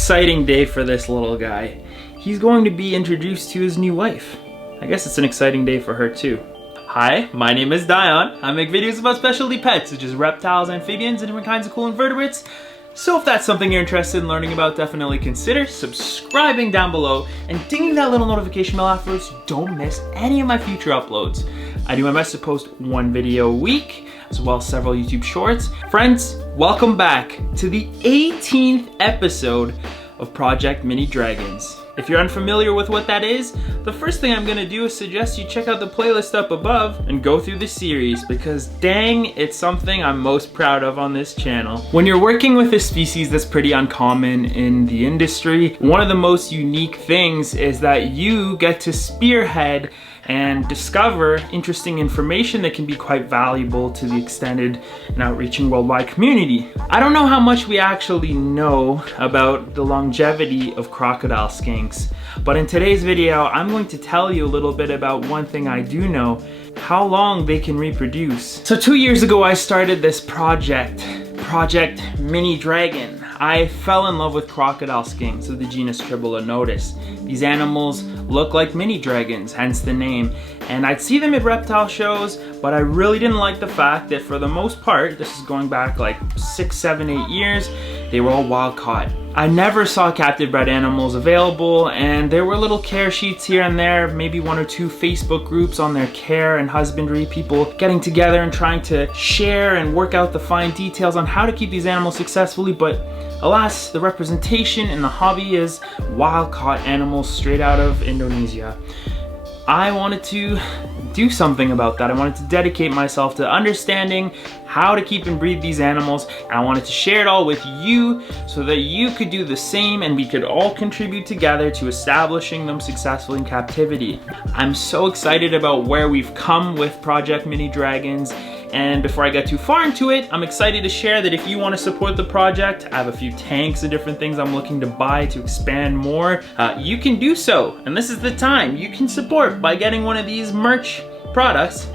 exciting day for this little guy. He's going to be introduced to his new wife. I guess it's an exciting day for her too. Hi, my name is Dion. I make videos about specialty pets such as reptiles, amphibians, and different kinds of cool invertebrates. So if that's something you're interested in learning about, definitely consider subscribing down below and dinging that little notification bell afterwards so you don't miss any of my future uploads. I do my best to post one video a week, as well as several YouTube shorts. Friends, welcome back to the 18th episode of Project Mini Dragons. If you're unfamiliar with what that is, the first thing I'm gonna do is suggest you check out the playlist up above and go through the series, because dang, it's something I'm most proud of on this channel. When you're working with a species that's pretty uncommon in the industry, one of the most unique things is that you get to spearhead and discover interesting information that can be quite valuable to the extended and outreaching worldwide community. I don't know how much we actually know about the longevity of crocodile skinks, but in today's video, I'm going to tell you a little bit about one thing I do know: how long they can reproduce. So 2 years ago, I started this Project Mini Dragon. I fell in love with crocodile skinks of the genus Reptiliatus. These animals look like mini dragons, hence the name. And I'd see them at reptile shows, but I really didn't like the fact that for the most part, this is going back like 6, 7, 8 years, they were all wild caught. I never saw captive bred animals available, and there were little care sheets here and there, maybe 1 or 2 Facebook groups on their care and husbandry, people getting together and trying to share and work out the fine details on how to keep these animals successfully, but alas, the representation in the hobby is wild caught animals straight out of Indonesia. I wanted to do something about that. I wanted to dedicate myself to understanding how to keep and breed these animals, and I wanted to share it all with you so that you could do the same and we could all contribute together to establishing them successfully in captivity. I'm so excited about where we've come with Project Mini Dragons. And before I get too far into it, I'm excited to share that if you want to support the project, I have a few tanks and different things I'm looking to buy to expand more. You can do so, and this is the time. You can support by getting one of these merch products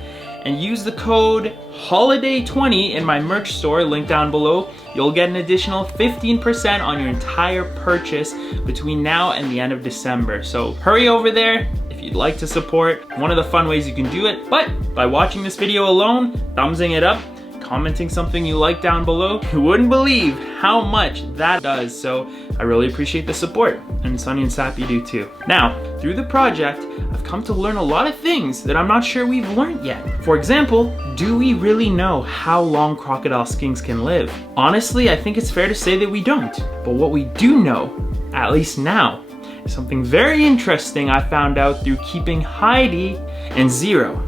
and use the code HOLIDAY20 in my merch store, link down below. You'll get an additional 15% on your entire purchase between now and the end of December. So hurry over there if you'd like to support. One of the fun ways you can do it, but by watching this video alone, thumbsing it up, commenting something you like down below, you wouldn't believe how much that does. So I really appreciate the support, and Sunny and Sappy do too. Now, through the project, I've come to learn a lot of things that I'm not sure we've learned yet. For example, do we really know how long crocodile skinks can live? Honestly, I think it's fair to say that we don't. But what we do know, at least now, is something very interesting I found out through keeping Heidi and Zero.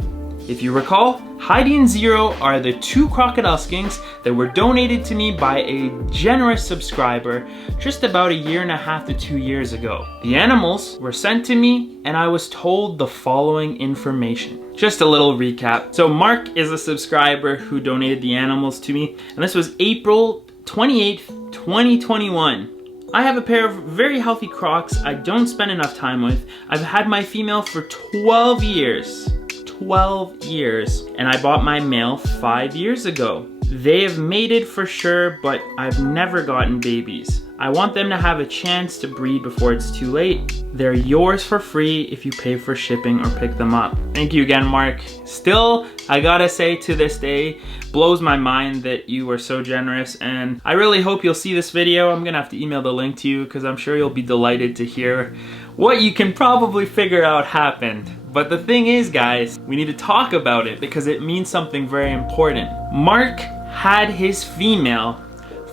If you recall, Heidi and Zero are the 2 crocodile skinks that were donated to me by a generous subscriber just about 1.5 to 2 years ago. The animals were sent to me and I was told the following information. Just a little recap. So Mark is a subscriber who donated the animals to me, and this was April 28th, 2021. I have a pair of very healthy crocs I don't spend enough time with. I've had my female for 12 years. 12 years, and I bought my male 5 years ago. They have mated for sure, but I've never gotten babies. I want them to have a chance to breed before it's too late. They're yours for free if you pay for shipping or pick them up. Thank you again, Mark. Still, I gotta say, to this day, blows my mind that you were so generous, and I really hope you'll see this video. I'm gonna have to email the link to you because I'm sure you'll be delighted to hear what you can probably figure out happened. But the thing is, guys, we need to talk about it because it means something very important. Mark had his female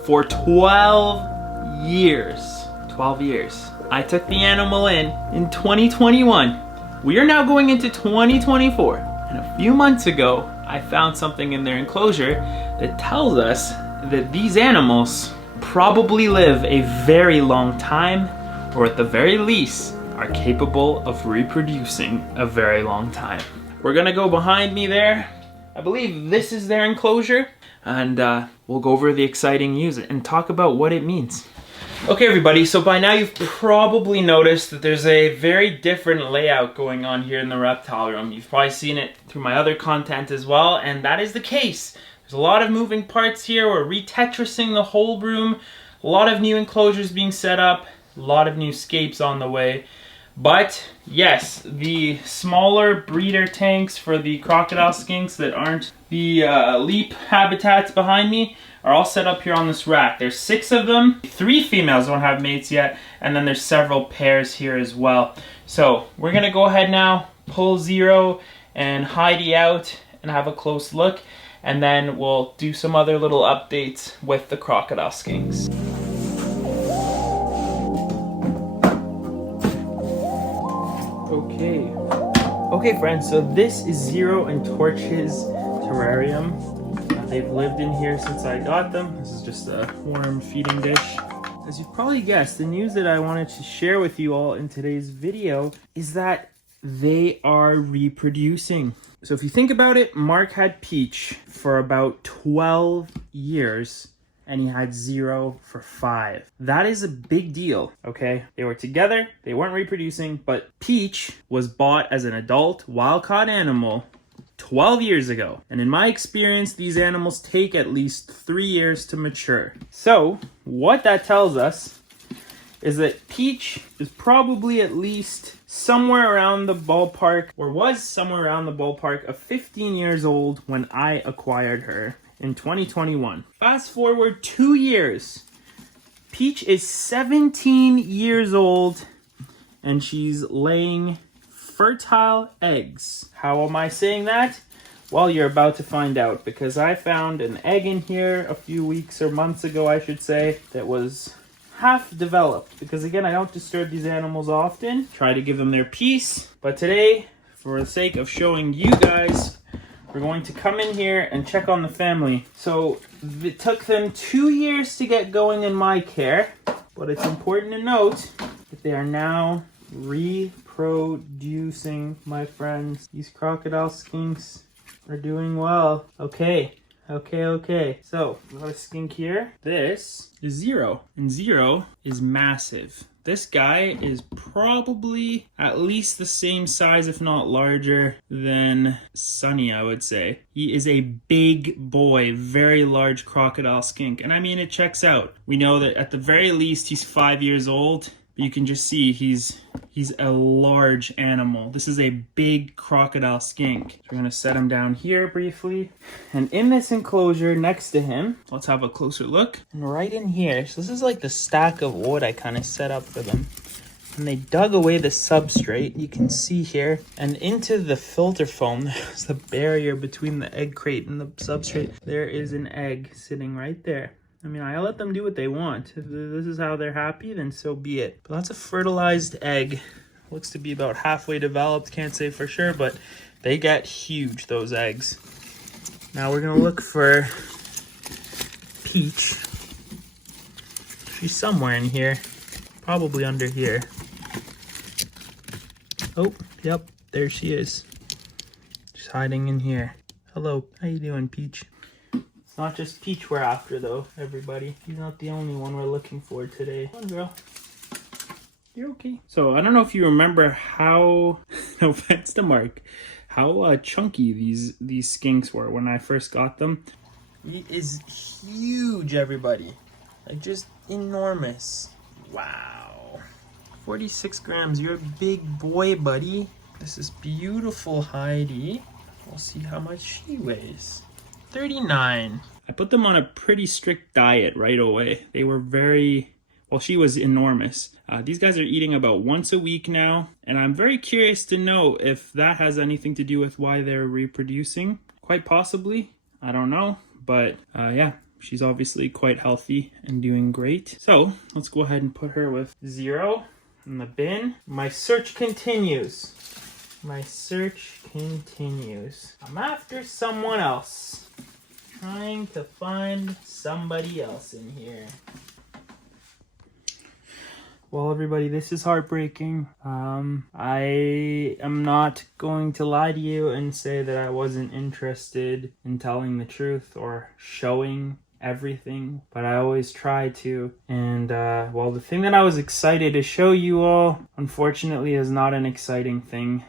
for 12 years. 12 years. I took the animal in 2021. We are now going into 2024. And a few months ago, I found something in their enclosure that tells us that these animals probably live a very long time, or at the very least, are capable of reproducing a very long time. We're gonna go behind me there. I believe this is their enclosure, and we'll go over the exciting news and talk about what it means. Okay everybody, so by now you've probably noticed that there's a very different layout going on here in the reptile room. You've probably seen it through my other content as well, and that is the case. There's a lot of moving parts here. We're re-tetrising the whole room. A lot of new enclosures being set up, a lot of new scapes on the way. But yes, the smaller breeder tanks for the crocodile skinks that aren't the leap habitats behind me are all set up here on this rack. There's 6 of them. 3 females don't have mates yet, and then there's several pairs here as well. So we're gonna go ahead now, pull Zero and Heidi out and have a close look, and then we'll do some other little updates with the crocodile skinks. Okay friends, so this is Zero and Torch's terrarium. They've lived in here since I got them. This is just a warm feeding dish. As you've probably guessed, the news that I wanted to share with you all in today's video is that they are reproducing. So if you think about it, Mark had Peach for about 12 years. And he had Zero for 5. That is a big deal, okay? They were together, they weren't reproducing, but Peach was bought as an adult wild-caught animal 12 years ago. And in my experience, these animals take at least 3 years to mature. So, what that tells us is that Peach is probably at least somewhere around the ballpark, or was somewhere around the ballpark of 15 years old when I acquired her in 2021. Fast forward 2 years. Peach is 17 years old and she's laying fertile eggs. How am I saying that? Well, you're about to find out, because I found an egg in here a few weeks or months ago, I should say, that was half developed. Because again, I don't disturb these animals often. Try to give them their peace. But today, for the sake of showing you guys, we're going to come in here and check on the family. So it took them 2 years to get going in my care, but it's important to note that they are now reproducing, my friends. These crocodile skinks are doing well. Okay. So we got a skink here. This is Zero, and Zero is massive. This guy is probably at least the same size, if not larger, than Sunny, I would say. He is a big boy, very large crocodile skink. And I mean, it checks out. We know that at the very least, he's 5 years old. But you can just see he's a large animal. This is a big crocodile skink. So we're gonna set him down here briefly. And in this enclosure next to him, let's have a closer look. And right in here, so this is like the stack of wood I kind of set up for them. And they dug away the substrate, you can see here. And into the filter foam, there's the barrier between the egg crate and the substrate. There is an egg sitting right there. I mean, I let them do what they want. If this is how they're happy, then so be it. But that's a fertilized egg. Looks to be about halfway developed. Can't say for sure, but they get huge, those eggs. Now we're gonna look for Peach. She's somewhere in here. Probably under here. Oh, yep, there she is. She's hiding in here. Hello, how you doing, Peach? It's not just Peach we're after, though, everybody. She's not the only one we're looking for today. Come on, girl. You're okay. So, I don't know if you remember how, no offense to Mark, how chunky these skinks were when I first got them. He is huge, everybody. Like, just enormous. Wow. 46 grams. You're a big boy, buddy. This is beautiful Heidi. We'll see how much she weighs. 39. I put them on a pretty strict diet right away. They were well, she was enormous. These guys are eating about once a week now, and I'm very curious to know if that has anything to do with why they're reproducing. Quite possibly. I don't know, but yeah, she's obviously quite healthy and doing great. So let's go ahead and put her with Zero in the bin. My search continues. My search continues. I'm after someone else. Trying to find somebody else in here. Well, everybody, this is heartbreaking. I am not going to lie to you and say that I wasn't interested in telling the truth or showing everything, but I always try to. And well, the thing that I was excited to show you all, unfortunately, is not an exciting thing.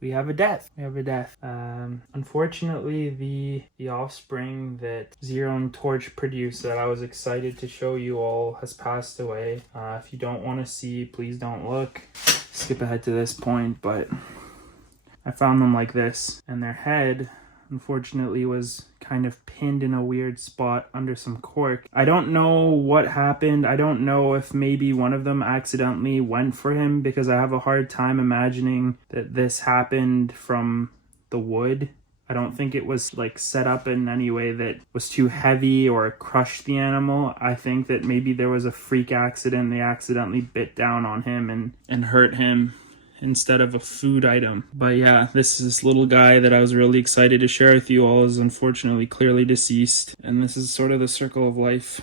we have a death. Unfortunately, the offspring that Zero and Torch produced that I was excited to show you all has passed away. If you don't want to see, please don't look. Skip ahead to this point, but I found them like this, and their head unfortunately was kind of pinned in a weird spot under some cork. I don't know what happened. I don't know if maybe one of them accidentally went for him, because I have a hard time imagining that this happened from the wood. I don't think it was like set up in any way that was too heavy or crushed the animal. I think that maybe there was a freak accident. They accidentally bit down on him and hurt him instead of a food item. But yeah, this little guy that I was really excited to share with you all is unfortunately clearly deceased, and this is sort of the circle of life.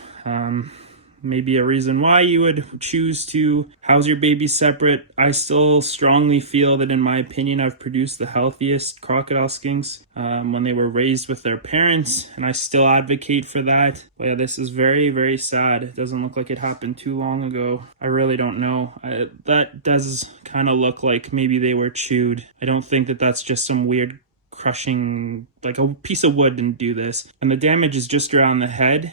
Maybe a reason why you would choose to house your babies separate. I still strongly feel that, in my opinion, I've produced the healthiest crocodile skinks when they were raised with their parents, and I still advocate for that. But yeah, this is very, very sad. It doesn't look like it happened too long ago. I really don't know. That does kind of look like maybe they were chewed. I don't think that that's just some weird crushing, like a piece of wood didn't do this. And the damage is just around the head.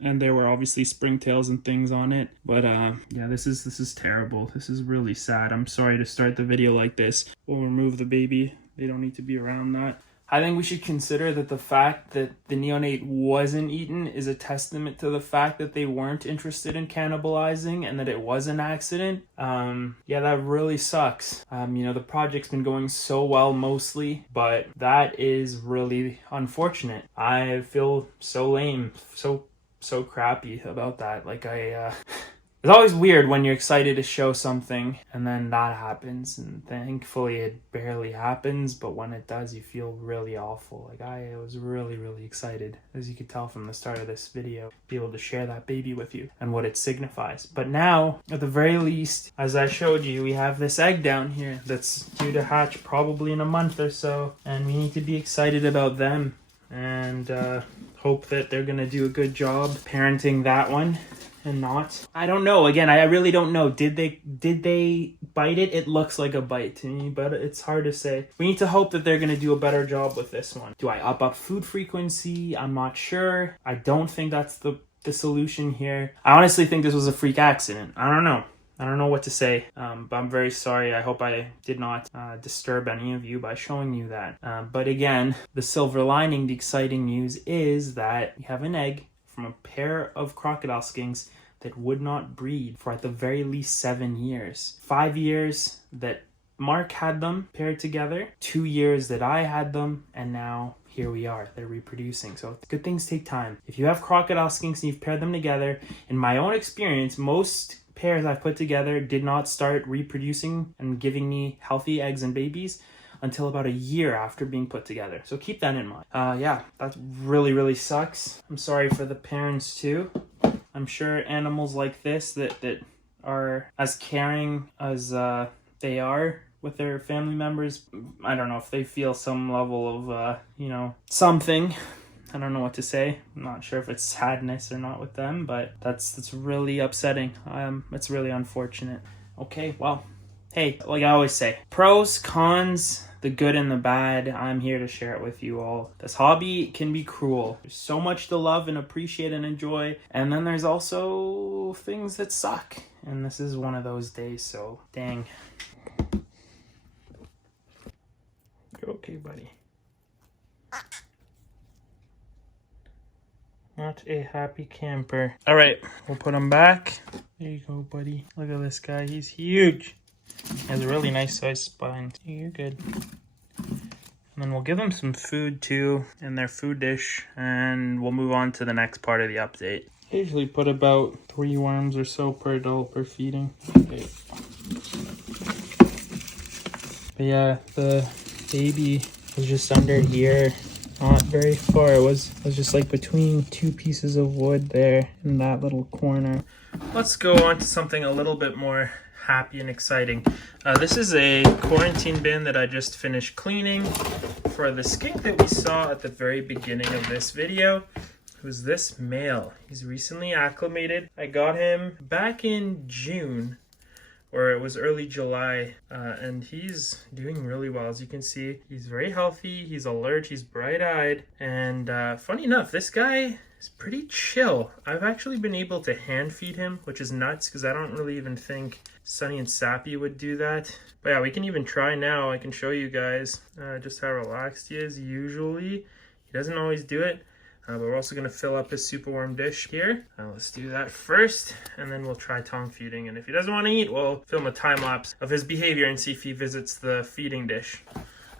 And there were obviously springtails and things on it. But yeah, this is terrible. This is really sad. I'm sorry to start the video like this. We'll remove the baby. They don't need to be around that. I think we should consider that the fact that the neonate wasn't eaten is a testament to the fact that they weren't interested in cannibalizing and that it was an accident. Yeah, that really sucks. The project's been going so well mostly, but that is really unfortunate. I feel so lame, so crappy about that. Like it's always weird when you're excited to show something and then that happens, and thankfully it barely happens, but when it does you feel really awful. Like I was really, really excited, as you could tell from the start of this video, to be able to share that baby with you and what it signifies. But now, at the very least, as I showed you, we have this egg down here that's due to hatch probably in a month or so, and we need to be excited about them and hope that they're gonna do a good job parenting that one and not. I don't know. Again, I really don't know. Did they bite it? It looks like a bite to me, but it's hard to say. We need to hope that they're gonna do a better job with this one. Do I up food frequency? I'm not sure. I don't think that's the solution here. I honestly think this was a freak accident. I don't know. I don't know what to say, but I'm very sorry. I hope I did not disturb any of you by showing you that. But again, the silver lining, the exciting news is that we have an egg from a pair of crocodile skinks that would not breed for at the very least 7 years. 5 years that Mark had them paired together, 2 years that I had them, and now here we are. They're reproducing. So good things take time. If you have crocodile skinks and you've paired them together, in my own experience, most pairs I've put together did not start reproducing and giving me healthy eggs and babies until about a year after being put together. So keep that in mind. Yeah, that really, really sucks. I'm sorry for the parents too. I'm sure animals like this that are as caring as they are with their family members, I don't know if they feel some level of, something. I don't know what to say. I'm not sure if it's sadness or not with them, but that's really upsetting. It's really unfortunate. Okay, well, hey, like I always say, pros, cons, the good and the bad. I'm here to share it with you all. This hobby can be cruel. There's so much to love and appreciate and enjoy, and then there's also things that suck. And this is one of those days, so dang. You're okay, buddy. Not a happy camper. All right, we'll put him back. There you go, buddy. Look at this guy. He's huge. He has a really nice sized spine. You're good. And then we'll give them some food too in their food dish, and we'll move on to the next part of the update. I usually put about 3 worms or so per adult per feeding. Okay. But yeah, the baby was just under here. Not very far. It was just like between 2 pieces of wood there in that little corner. Let's go on to something a little bit more happy and exciting. This is a quarantine bin that I just finished cleaning for the skink that we saw at the very beginning of this video. It was this male. He's recently acclimated. I got him back in June or it was early July, and he's doing really well. As you can see, he's very healthy, he's alert, he's bright-eyed, and funny enough, this guy is pretty chill. I've actually been able to hand feed him, which is nuts because I don't really even think Sunny and Sappy would do that. But yeah, we can even try now. I can show you guys just how relaxed he is usually. He doesn't always do it. But we're also going to fill up his superworm dish here. Let's do that first, and then we'll try tongue feeding. And if he doesn't want to eat, we'll film a time lapse of his behavior and see if he visits the feeding dish.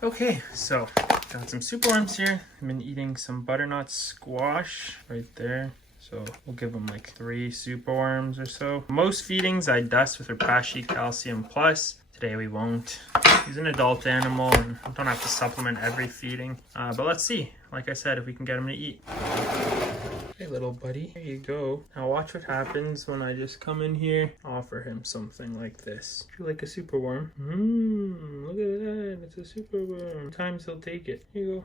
Okay, so got some superworms here. I've been eating some butternut squash right there. So we'll give him like 3 superworms or so. Most feedings I dust with Repashy Calcium Plus. Today we won't. He's an adult animal and I don't have to supplement every feeding. But let's see, like I said, if we can get him to eat. Hey little buddy, here you go. Now watch what happens when I just come in here, offer him something like this. Would you like a superworm? Look at that, it's a superworm. Sometimes he'll take it. Here you go.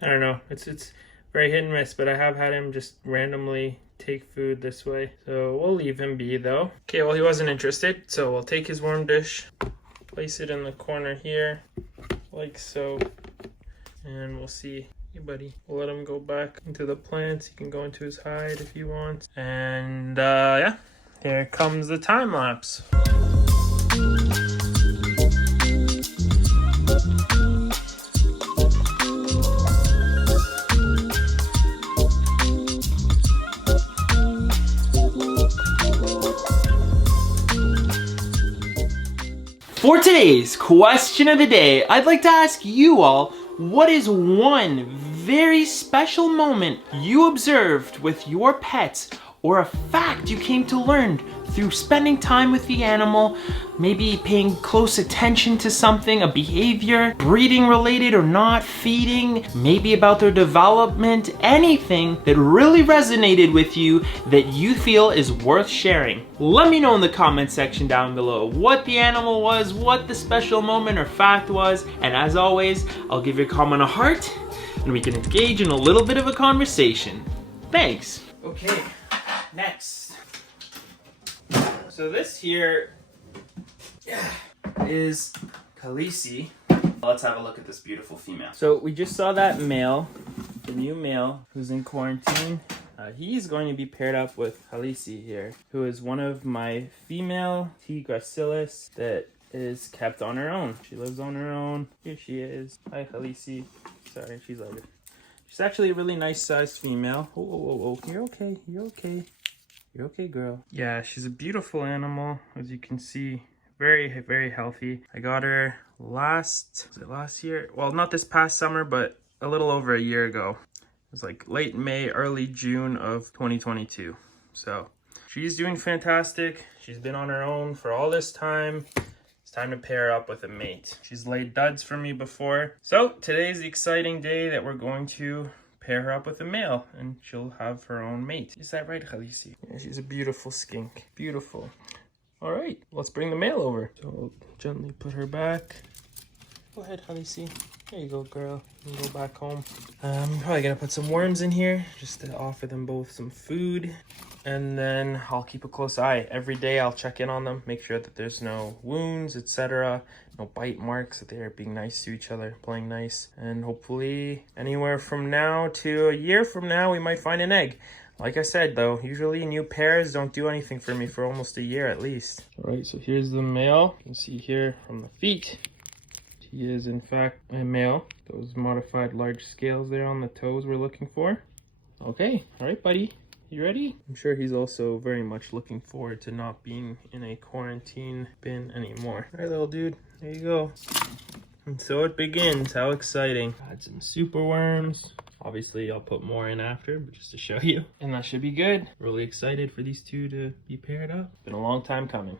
I don't know, it's very hit and miss, but I have had him just randomly take food this way. So we'll leave him be though. Okay, well he wasn't interested, so we'll take his worm dish, place it in the corner here, like so, and we'll see. Hey buddy, we'll let him go back into the plants. He can go into his hide if he wants. And yeah, here comes the time lapse. For today's question of the day, I'd like to ask you all, what is one very special moment you observed with your pets, or a fact you came to learn through spending time with the animal, maybe paying close attention to something, a behavior, breeding related or not, feeding, maybe about their development, anything that really resonated with you that you feel is worth sharing. Let me know in the comment section down below what the animal was, what the special moment or fact was, and as always, I'll give your comment a heart and we can engage in a little bit of a conversation. Thanks. Okay, next. So this here is Khaleesi. Let's have a look at this beautiful female. So we just saw that male, the new male who's in quarantine. He's going to be paired up with Khaleesi here, who is one of my female T. gracilis that is kept on her own. She lives on her own. Here she is. Hi Khaleesi. Sorry, she's like, she's actually a really nice sized female. Oh, you're okay, you're okay. You're okay, girl. Yeah, she's a beautiful animal, as you can see. Very, very healthy. I got her last year? Well, not this past summer, but a little over a year ago. It was like late May, early June of 2022. So she's doing fantastic. She's been on her own for all this time. It's time to pair her up with a mate. She's laid duds for me before. So today's the exciting day that we're going to pair her up with a male and she'll have her own mate. Is that right, Khaleesi? Yeah, she's a beautiful skink. Beautiful. All right, let's bring the male over. So I'll gently put her back. Go ahead, Khaleesi. There you go, girl. You can go back home. I'm probably gonna put some worms in here just to offer them both some food. And then I'll keep a close eye. Every day I'll check in on them, make sure that there's no wounds, etc. No bite marks, that they're being nice to each other, playing nice. And hopefully anywhere from now to a year from now, we might find an egg. Like I said though, usually new pairs don't do anything for me for almost a year at least. All right, so here's the male. You can see here from the feet. He is in fact a male. Those modified large scales there on the toes we're looking for. Okay, all right, buddy. You ready? I'm sure he's also very much looking forward to not being in a quarantine bin anymore. All right, little dude, there you go. And so it begins. How exciting. Got some super worms. Obviously, I'll put more in after, but just to show you. And that should be good. Really excited for these two to be paired up. Been a long time coming.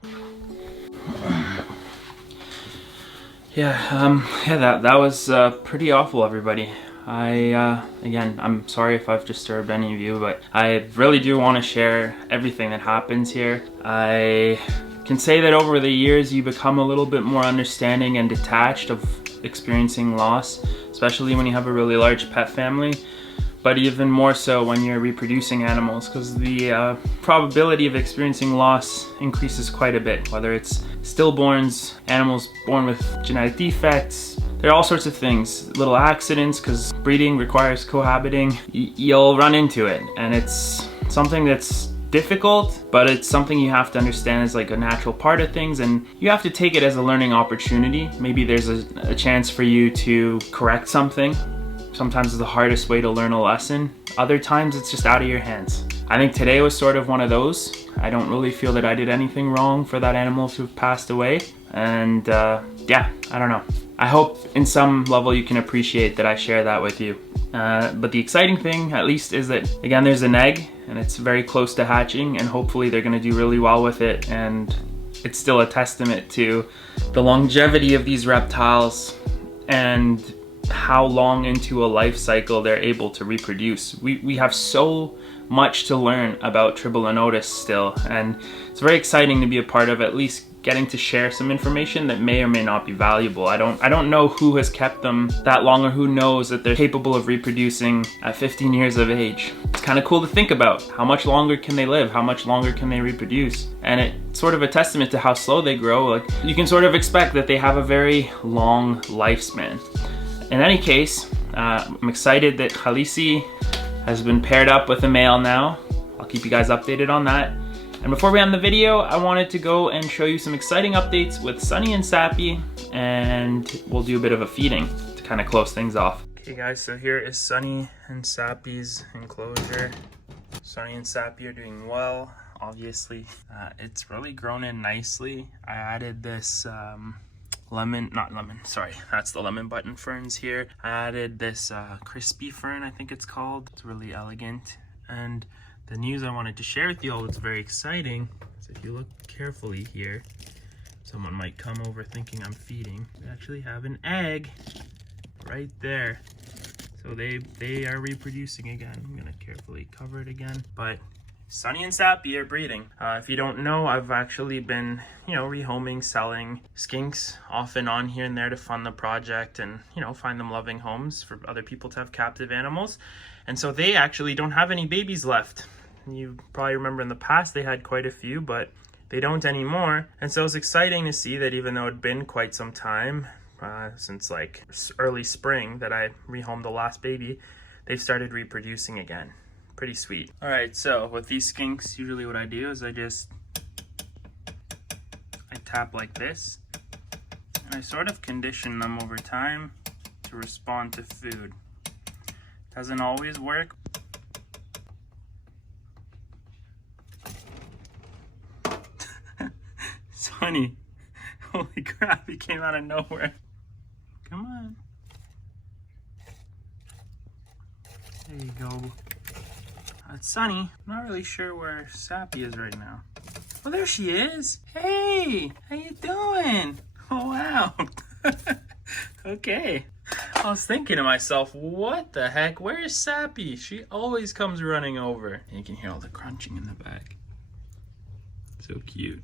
Yeah, that was pretty awful, everybody. Again, I'm sorry if I've disturbed any of you, but I really do want to share everything that happens here. I can say that over the years you become a little bit more understanding and detached of experiencing loss, especially when you have a really large pet family. but even more so when you're reproducing animals, because the probability of experiencing loss increases quite a bit, whether it's stillborns, animals born with genetic defects. There are all sorts of things, little accidents, because breeding requires cohabiting. You'll run into it, and it's something that's difficult, but it's something you have to understand is like a natural part of things, and you have to take it as a learning opportunity. Maybe there's a chance for you to correct something. Sometimes it's the hardest way to learn a lesson. Other times it's just out of your hands. I think today was sort of one of those. I don't really feel that I did anything wrong for that animal to have passed away, and yeah, I don't know. I hope in some level you can appreciate that I share that with you. But the exciting thing, at least, is that, again, there's an egg and it's very close to hatching, and hopefully they're gonna do really well with it, and it's still a testament to the longevity of these reptiles and how long into a life cycle they're able to reproduce. We have so much to learn about Tribolinotus still, and it's very exciting to be a part of at least getting to share some information that may or may not be valuable. I don't know who has kept them that long, or who knows that they're capable of reproducing at 15 years of age. It's kind of cool to think about. How much longer can they live? How much longer can they reproduce? And it's sort of a testament to how slow they grow. Like, you can sort of expect that they have a very long lifespan. In any case, I'm excited that Khaleesi has been paired up with a male now. I'll keep you guys updated on that. And before we end the video, I wanted to go and show you some exciting updates with Sunny and Sappy, and we'll do a bit of a feeding to kind of close things off. Okay guys, so here is Sunny and Sappy's enclosure. Sunny and Sappy are doing well, obviously. It's really grown in nicely. I added this that's the lemon button ferns here. I added this crispy fern, I think it's called. It's really elegant. And the news I wanted to share with you all that's very exciting is, if you look carefully here, someone might come over thinking I'm feeding. We actually have an egg right there. So they are reproducing again. I'm gonna carefully cover it again. But Sunny and Sappy are breeding. If you don't know, I've actually been, rehoming, selling skinks off and on here and there to fund the project and, find them loving homes for other people to have captive animals. And so they actually don't have any babies left. You probably remember in the past they had quite a few, but they don't anymore. And so it's exciting to see that even though it'd been quite some time, since like early spring that I rehomed the last baby, they've started reproducing again. Pretty sweet. All right, so with these skinks, usually what I do is I tap like this, and I sort of condition them over time to respond to food. Doesn't always work. Sunny, holy crap, he came out of nowhere. Come on. There you go. That's Sunny. I'm not really sure where Sappy is right now. Oh, there she is. Hey, how you doing? Oh, wow. Okay. I was thinking to myself, what the heck? Where is Sappy? She always comes running over. And you can hear all the crunching in the back. So cute.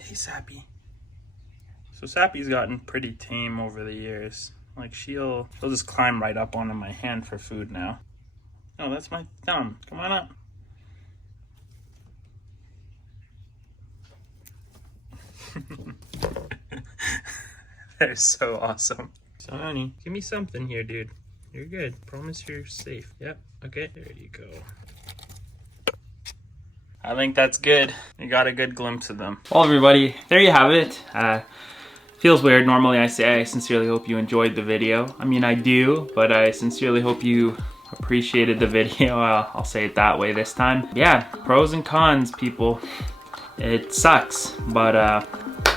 Hey, Sappy. So Sappy's gotten pretty tame over the years. Like, she'll just climb right up onto my hand for food now. Oh, that's my thumb. Come on up. That is so awesome. So, honey, give me something here, dude. You're good. Promise you're safe. Yep. Okay. There you go. I think that's good. You got a good glimpse of them. Well, everybody, there you have it. Feels weird. Normally I say I sincerely hope you enjoyed the video. I mean, I do, but I sincerely hope you appreciated the video. I'll say it that way this time. Yeah, pros and cons, people. It sucks, but I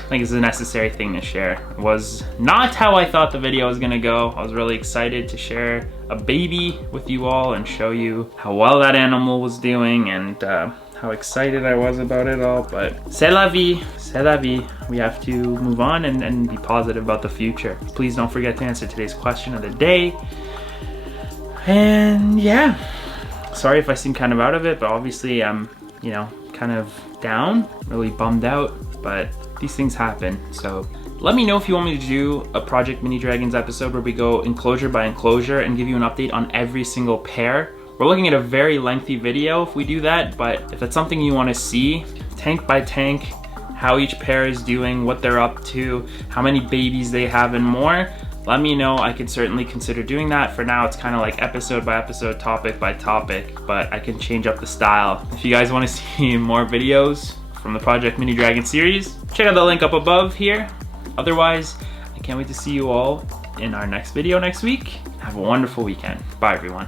think it's a necessary thing to share. It was not how I thought the video was gonna go. I was really excited to share a baby with you all and show you how well that animal was doing and how excited I was about it all, but c'est la vie, c'est la vie. We have to move on and be positive about the future. Please don't forget to answer today's question of the day. And yeah, sorry if I seem kind of out of it, but obviously I'm, kind of down, really bummed out, but these things happen. So let me know if you want me to do a Project Mini Dragons episode where we go enclosure by enclosure and give you an update on every single pair. We're looking at a very lengthy video if we do that, but if that's something you want to see, tank by tank, how each pair is doing, what they're up to, how many babies they have and more, let me know. I could certainly consider doing that. For now, it's kind of like episode by episode, topic by topic, but I can change up the style. If you guys want to see more videos from the Project Mini Dragon series, check out the link up above here. Otherwise, I can't wait to see you all in our next video next week. Have a wonderful weekend. Bye, everyone.